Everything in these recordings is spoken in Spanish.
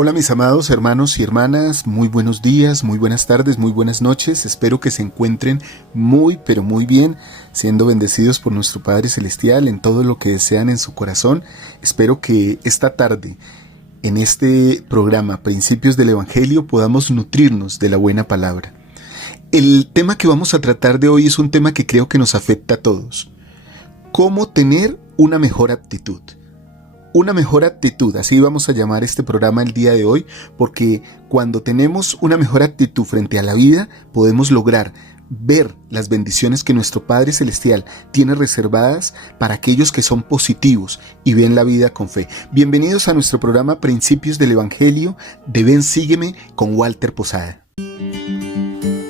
Hola mis amados hermanos y hermanas, muy buenos días, muy buenas tardes, muy buenas noches. Espero que se encuentren muy pero muy bien, siendo bendecidos por nuestro Padre Celestial en todo lo que desean en su corazón. Espero que esta tarde, en este programa Principios del Evangelio, podamos nutrirnos de la buena palabra. El tema que vamos a tratar de hoy es un tema que creo que nos afecta a todos. ¿Cómo tener una mejor actitud? Una mejor actitud, así vamos a llamar este programa el día de hoy, porque cuando tenemos una mejor actitud frente a la vida, podemos lograr ver las bendiciones que nuestro Padre Celestial tiene reservadas para aquellos que son positivos y ven la vida con fe. Bienvenidos a nuestro programa Principios del Evangelio de Ven Sígueme con Walter Posada.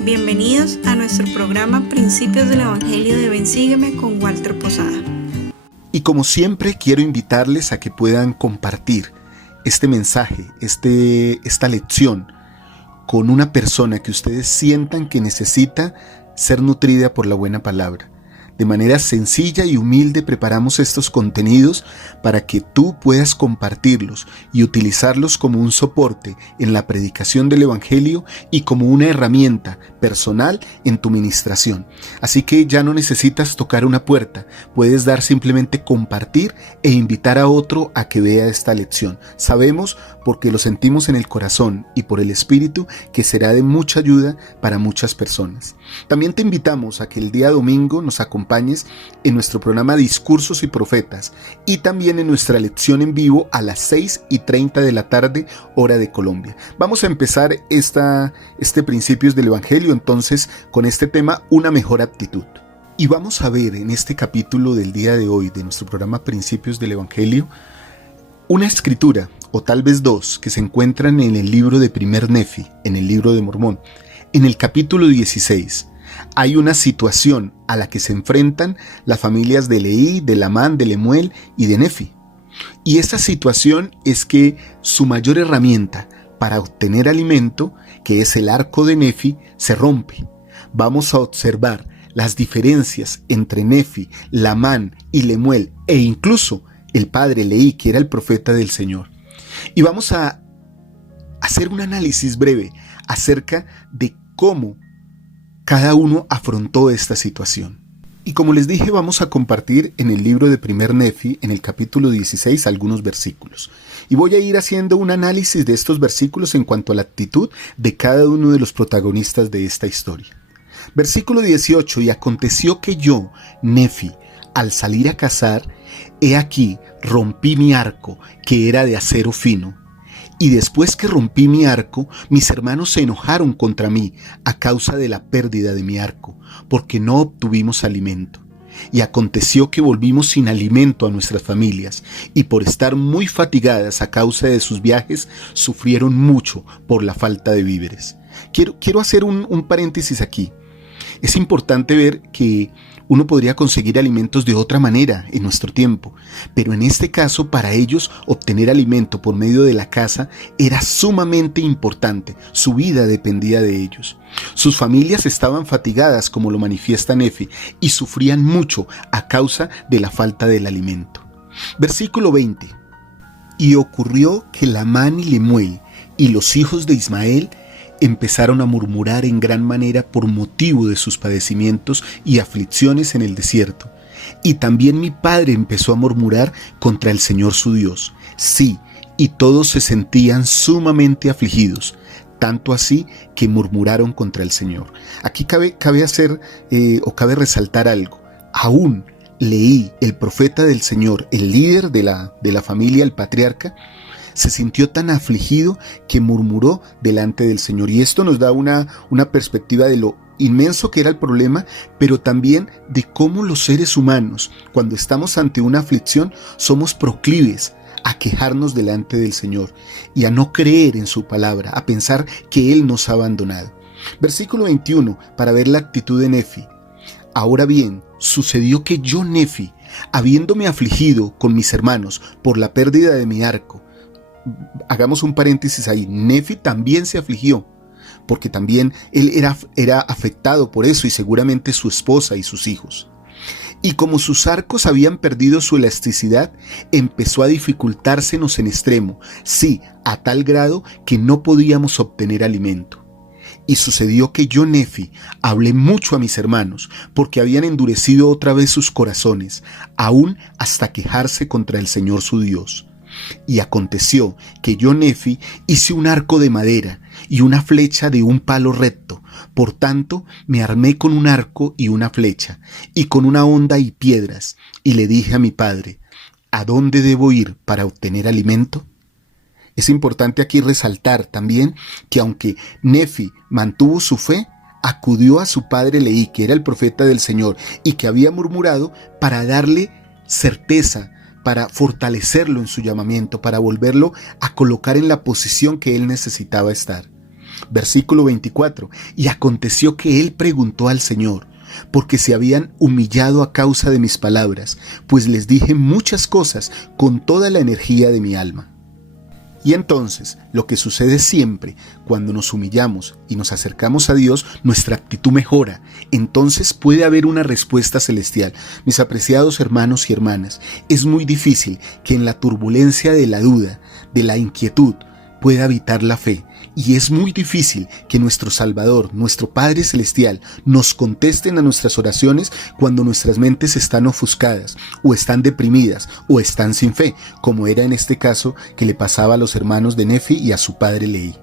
Bienvenidos a nuestro programa Principios del Evangelio de Ven Sígueme con Walter Posada. Y como siempre quiero invitarles a que puedan compartir este mensaje, esta lección con una persona que ustedes sientan que necesita ser nutrida por la buena palabra. De manera sencilla y humilde preparamos estos contenidos para que tú puedas compartirlos y utilizarlos como un soporte en la predicación del Evangelio y como una herramienta personal en tu ministración. Así que ya no necesitas tocar una puerta, puedes dar simplemente compartir e invitar a otro a que vea esta lección. Sabemos, porque lo sentimos en el corazón y por el Espíritu, que será de mucha ayuda para muchas personas. También te invitamos a que el día domingo nos acompañes en nuestro programa Discursos y Profetas y también en nuestra lección en vivo a las 6:30 de la tarde, hora de Colombia. Vamos a empezar este Principios del Evangelio entonces con este tema, una mejor actitud. Y vamos a ver en este capítulo del día de hoy de nuestro programa Principios del Evangelio una escritura, o tal vez dos, que se encuentran en el libro de Primer Nefi, en el libro de Mormón. En el capítulo 16 hay una situación a la que se enfrentan las familias de Leí, de Lamán, de Lemuel y de Nefi. Y esta situación es que su mayor herramienta para obtener alimento, que es el arco de Nefi, se rompe. Vamos a observar las diferencias entre Nefi, Lamán y Lemuel e incluso el padre Leí, que era el profeta del Señor. Y vamos a hacer un análisis breve acerca de cómo cada uno afrontó esta situación. Y como les dije, vamos a compartir en el libro de Primer Nefi, en el capítulo 16, algunos versículos. Y voy a ir haciendo un análisis de estos versículos en cuanto a la actitud de cada uno de los protagonistas de esta historia. Versículo 18, y aconteció que yo, Nefi, al salir a cazar, he aquí, rompí mi arco, que era de acero fino. Y después que rompí mi arco, mis hermanos se enojaron contra mí a causa de la pérdida de mi arco, porque no obtuvimos alimento. Y aconteció que volvimos sin alimento a nuestras familias, y por estar muy fatigadas a causa de sus viajes, sufrieron mucho por la falta de víveres. Quiero hacer un paréntesis aquí. Es importante ver que uno podría conseguir alimentos de otra manera en nuestro tiempo, pero en este caso para ellos obtener alimento por medio de la caza era sumamente importante, su vida dependía de ellos. Sus familias estaban fatigadas, como lo manifiesta Nefi, y sufrían mucho a causa de la falta del alimento. Versículo 20. Y ocurrió que Lamán y Lemuel y los hijos de Ismael empezaron a murmurar en gran manera por motivo de sus padecimientos y aflicciones en el desierto. Y también mi padre empezó a murmurar contra el Señor su Dios. Sí, y todos se sentían sumamente afligidos, tanto así que murmuraron contra el Señor. Aquí cabe resaltar algo. Aún Leí, el profeta del Señor, el líder de la familia, el patriarca, se sintió tan afligido que murmuró delante del Señor. Y esto nos da una perspectiva de lo inmenso que era el problema, pero también de cómo los seres humanos, cuando estamos ante una aflicción, somos proclives a quejarnos delante del Señor y a no creer en su palabra, a pensar que Él nos ha abandonado. Versículo 21, para ver la actitud de Nefi. Ahora bien, sucedió que yo, Nefi, habiéndome afligido con mis hermanos por la pérdida de mi arco, hagamos un paréntesis ahí, Nefi también se afligió, porque también él era afectado por eso y seguramente su esposa y sus hijos. Y como sus arcos habían perdido su elasticidad, empezó a dificultársenos en extremo, sí, a tal grado que no podíamos obtener alimento. Y sucedió que yo, Nefi, hablé mucho a mis hermanos, porque habían endurecido otra vez sus corazones, aún hasta quejarse contra el Señor su Dios. Y aconteció que yo, Nefi, hice un arco de madera y una flecha de un palo recto. Por tanto, me armé con un arco y una flecha, y con una honda y piedras, y le dije a mi padre: ¿a dónde debo ir para obtener alimento? Es importante aquí resaltar también que aunque Nefi mantuvo su fe, acudió a su padre Leí, que era el profeta del Señor, y que había murmurado, para darle certeza, para fortalecerlo en su llamamiento, para volverlo a colocar en la posición que él necesitaba estar. Versículo 24. Y aconteció que él preguntó al Señor, porque se habían humillado a causa de mis palabras, pues les dije muchas cosas con toda la energía de mi alma. Y entonces, lo que sucede siempre cuando nos humillamos y nos acercamos a Dios, nuestra actitud mejora. Entonces puede haber una respuesta celestial. Mis apreciados hermanos y hermanas, es muy difícil que en la turbulencia de la duda, de la inquietud, pueda habitar la fe. Y es muy difícil que nuestro Salvador, nuestro Padre Celestial, nos contesten a nuestras oraciones cuando nuestras mentes están ofuscadas, o están deprimidas, o están sin fe, como era en este caso que le pasaba a los hermanos de Nefi y a su padre Leí.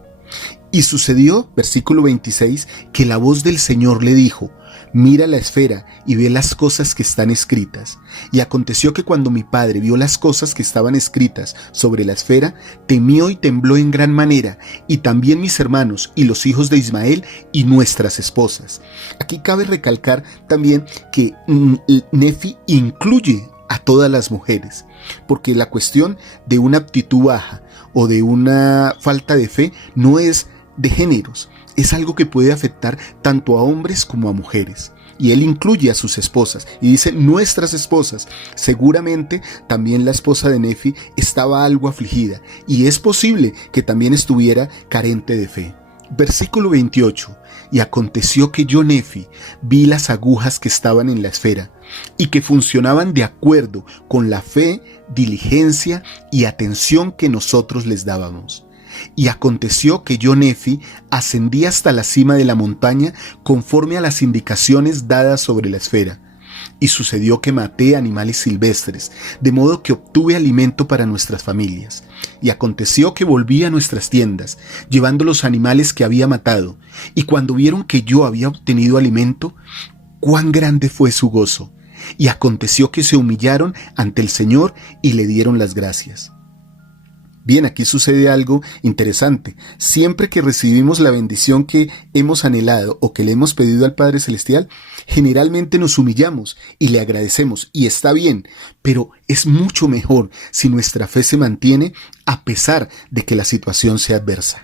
Y sucedió, versículo 26, que la voz del Señor le dijo: mira la esfera y ve las cosas que están escritas. Y aconteció que cuando mi padre vio las cosas que estaban escritas sobre la esfera, temió y tembló en gran manera, y también mis hermanos y los hijos de Ismael y nuestras esposas. Aquí cabe recalcar también que Nefi incluye a todas las mujeres, porque la cuestión de una aptitud baja o de una falta de fe no es de géneros, es algo que puede afectar tanto a hombres como a mujeres. Y él incluye a sus esposas y dice nuestras esposas. Seguramente también la esposa de Nefi estaba algo afligida, y es posible que también estuviera carente de fe. Versículo 28. Y aconteció que yo, Nefi, vi las agujas que estaban en la esfera y que funcionaban de acuerdo con la fe, diligencia y atención que nosotros les dábamos. Y aconteció que yo, Nefi, ascendí hasta la cima de la montaña conforme a las indicaciones dadas sobre la esfera. Y sucedió que maté animales silvestres, de modo que obtuve alimento para nuestras familias. Y aconteció que volví a nuestras tiendas, llevando los animales que había matado. Y cuando vieron que yo había obtenido alimento, cuán grande fue su gozo. Y aconteció que se humillaron ante el Señor y le dieron las gracias. Bien, aquí sucede algo interesante. Siempre que recibimos la bendición que hemos anhelado o que le hemos pedido al Padre Celestial, generalmente nos humillamos y le agradecemos, y está bien, pero es mucho mejor si nuestra fe se mantiene a pesar de que la situación sea adversa.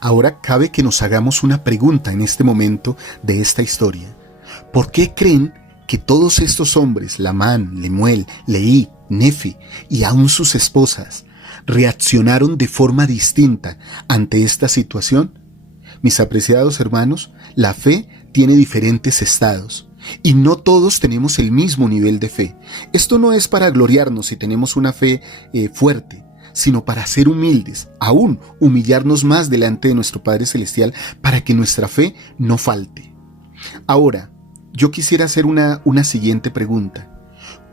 Ahora cabe que nos hagamos una pregunta en este momento de esta historia. ¿Por qué creen que todos estos hombres, Lamán, Lemuel, Leí, Nefi y aún sus esposas, reaccionaron de forma distinta ante esta situación? Mis apreciados hermanos, la fe tiene diferentes estados y no todos tenemos el mismo nivel de fe. Esto no es para gloriarnos si tenemos una fe fuerte, sino para ser humildes, aún humillarnos más delante de nuestro Padre Celestial para que nuestra fe no falte. Ahora, yo quisiera hacer una siguiente pregunta.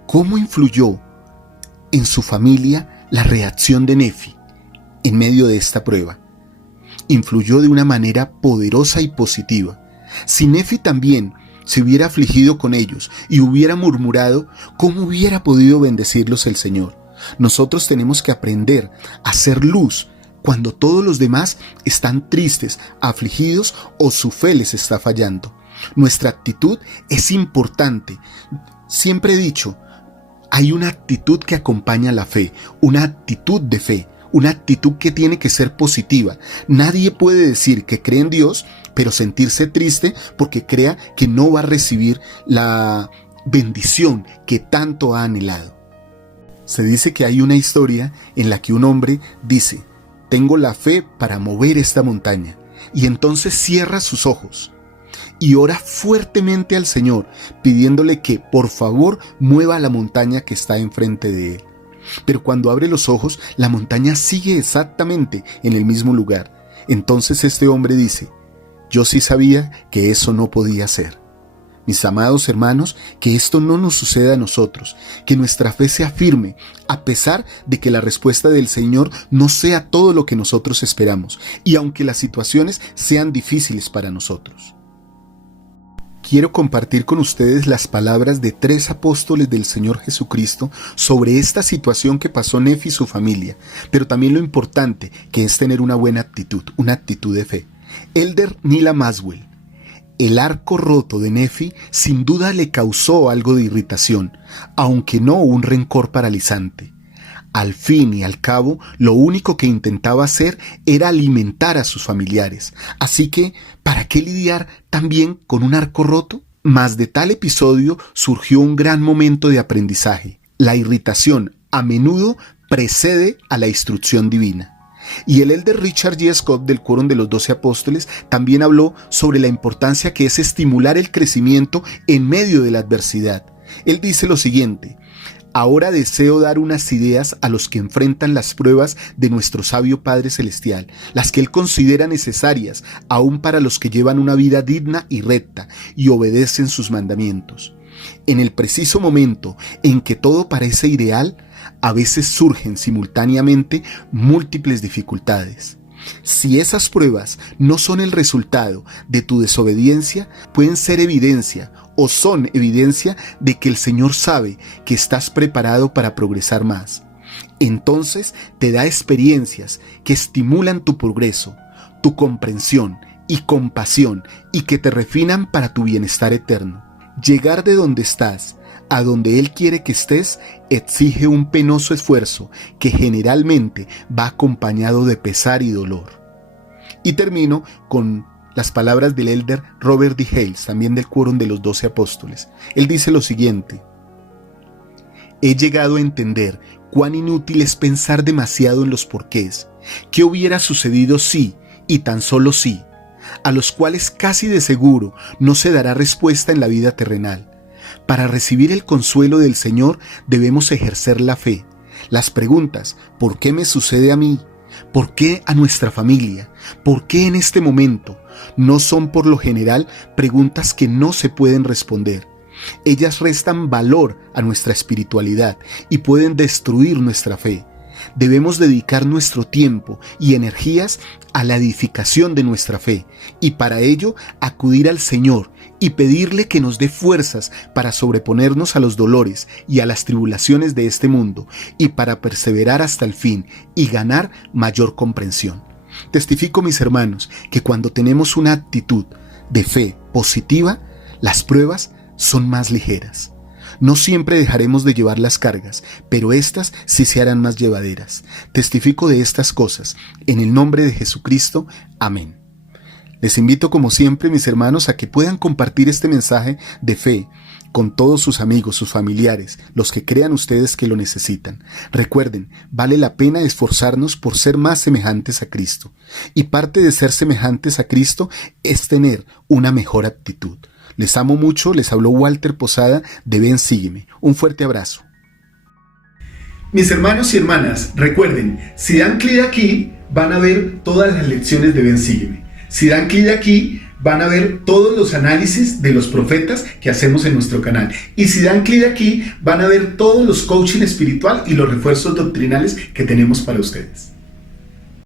¿Cómo influyó en su familia la reacción de Nefi en medio de esta prueba? Influyó de una manera poderosa y positiva. Si Nefi también se hubiera afligido con ellos y hubiera murmurado, ¿cómo hubiera podido bendecirlos el Señor? Nosotros tenemos que aprender a hacer luz cuando todos los demás están tristes, afligidos o su fe les está fallando. Nuestra actitud es importante. Siempre he dicho, hay una actitud que acompaña la fe, una actitud de fe, una actitud que tiene que ser positiva. Nadie puede decir que cree en Dios, pero sentirse triste porque crea que no va a recibir la bendición que tanto ha anhelado. Se dice que hay una historia en la que un hombre dice: tengo la fe para mover esta montaña, y entonces cierra sus ojos y ora fuertemente al Señor, pidiéndole que por favor mueva la montaña que está enfrente de él. Pero cuando abre los ojos, la montaña sigue exactamente en el mismo lugar. Entonces este hombre dice: yo sí sabía que eso no podía ser. Mis amados hermanos, que esto no nos suceda a nosotros, que nuestra fe sea firme, a pesar de que la respuesta del Señor no sea todo lo que nosotros esperamos, y aunque las situaciones sean difíciles para nosotros. Quiero compartir con ustedes las palabras de 3 apóstoles del Señor Jesucristo sobre esta situación que pasó Nefi y su familia, pero también lo importante que es tener una buena actitud, una actitud de fe. Elder Nila Maxwell: el arco roto de Nefi sin duda le causó algo de irritación, aunque no un rencor paralizante. Al fin y al cabo, lo único que intentaba hacer era alimentar a sus familiares. Así que, ¿para qué lidiar también con un arco roto? Mas de tal episodio surgió un gran momento de aprendizaje. La irritación a menudo precede a la instrucción divina. Y el elder Richard G. Scott del Quórum de los 12 Apóstoles también habló sobre la importancia que es estimular el crecimiento en medio de la adversidad. Él dice lo siguiente: ahora deseo dar unas ideas a los que enfrentan las pruebas de nuestro sabio Padre Celestial, las que Él considera necesarias, aún para los que llevan una vida digna y recta y obedecen sus mandamientos. En el preciso momento en que todo parece ideal, a veces surgen simultáneamente múltiples dificultades. Si esas pruebas no son el resultado de tu desobediencia, pueden ser evidencia o son evidencia de que el Señor sabe que estás preparado para progresar más. Entonces te da experiencias que estimulan tu progreso, tu comprensión y compasión, y que te refinan para tu bienestar eterno. Llegar de donde estás a donde Él quiere que estés exige un penoso esfuerzo que generalmente va acompañado de pesar y dolor. Y termino con las palabras del elder Robert D. Hales, también del Quórum de los 12 Apóstoles. Él dice lo siguiente: he llegado a entender cuán inútil es pensar demasiado en los porqués, qué hubiera sucedido si y tan solo si, a los cuales casi de seguro no se dará respuesta en la vida terrenal. Para recibir el consuelo del Señor debemos ejercer la fe. Las preguntas: ¿por qué me sucede a mí? ¿Por qué a nuestra familia? ¿Por qué en este momento? No son por lo general preguntas que no se pueden responder. Ellas restan valor a nuestra espiritualidad y pueden destruir nuestra fe. Debemos dedicar nuestro tiempo y energías a la edificación de nuestra fe, y para ello acudir al Señor y pedirle que nos dé fuerzas para sobreponernos a los dolores y a las tribulaciones de este mundo, y para perseverar hasta el fin y ganar mayor comprensión. Testifico, mis hermanos, que cuando tenemos una actitud de fe positiva, las pruebas son más ligeras. No siempre dejaremos de llevar las cargas, pero éstas sí se harán más llevaderas. Testifico de estas cosas, en el nombre de Jesucristo. Amén. Les invito, como siempre, mis hermanos, a que puedan compartir este mensaje de fe con todos sus amigos, sus familiares, los que crean ustedes que lo necesitan. Recuerden, vale la pena esforzarnos por ser más semejantes a Cristo. Y parte de ser semejantes a Cristo es tener una mejor actitud. Les amo mucho, les habló Walter Posada de Ven Sígueme. Un fuerte abrazo. Mis hermanos y hermanas, recuerden, si dan clic aquí, van a ver todas las lecciones de Ven Sígueme. Si dan clic aquí, van a ver todos los análisis de los profetas que hacemos en nuestro canal. Y si dan clic aquí, van a ver todos los coaching espiritual y los refuerzos doctrinales que tenemos para ustedes.